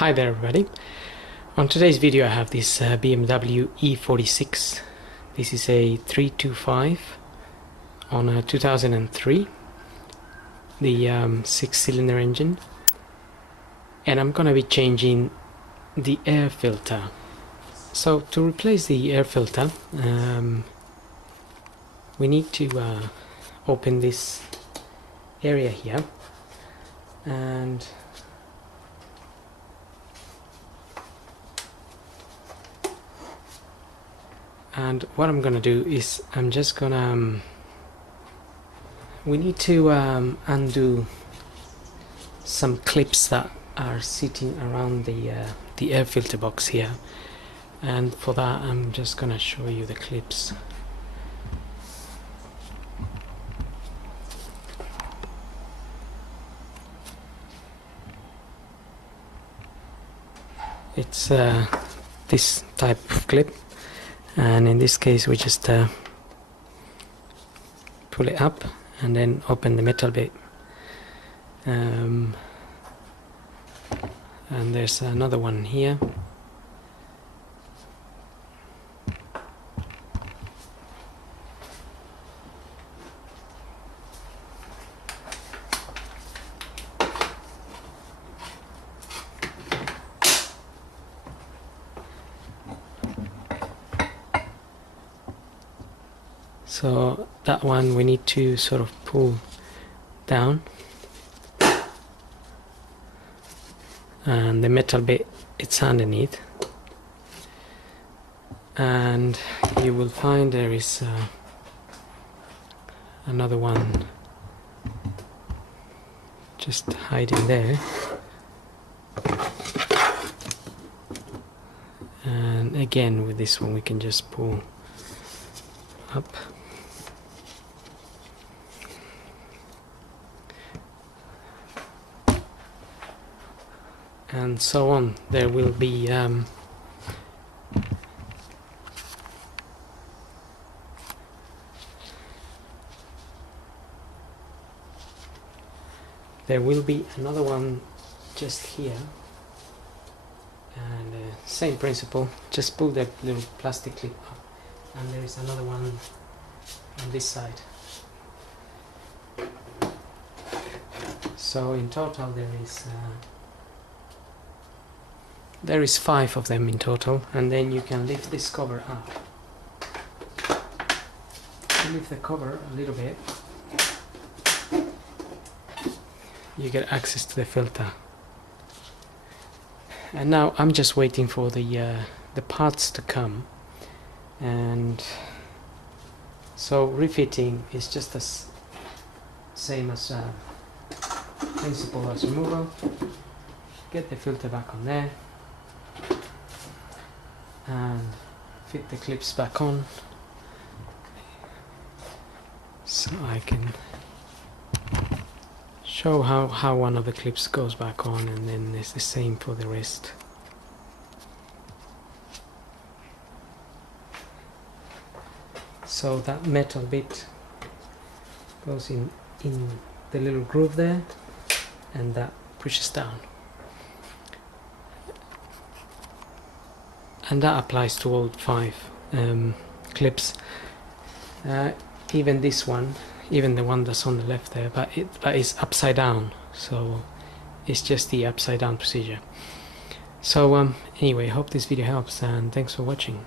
Hi there everybody. On today's video I have this BMW E46. This is a 325 on a 2003, the 6-cylinder engine, and I'm gonna be changing the air filter. So to replace the air filter we need to open this area here, and what I'm gonna do is I'm just gonna we need to undo some clips that are sitting around the air filter box here, and for that I'm just gonna show you the clips. It's this type of clip, and in this case we just pull it up and then open the metal bit, and there's another one here. So that one we need to sort of pull down, and the metal bit, it's underneath, and you will find there is another one just hiding there, and again with this one we can just pull up. And so on. There will be another one just here, and same principle, just pull that little plastic clip up, and there is another one on this side. So in total there is 5 of them in total, and then you can lift this cover up. Lift the cover a little bit, you get access to the filter. And now I'm just waiting for the parts to come, and so refitting is just the same as principle as removal. Get the filter back on there and fit the clips back on, so I can show how one of the clips goes back on, and then it's the same for the rest. So that metal bit goes in the little groove there, and that pushes down. And that applies to all 5 clips, even this one, even the one that's on the left there, but it's upside down, so it's just the upside down procedure. So anyway, hope this video helps, and thanks for watching.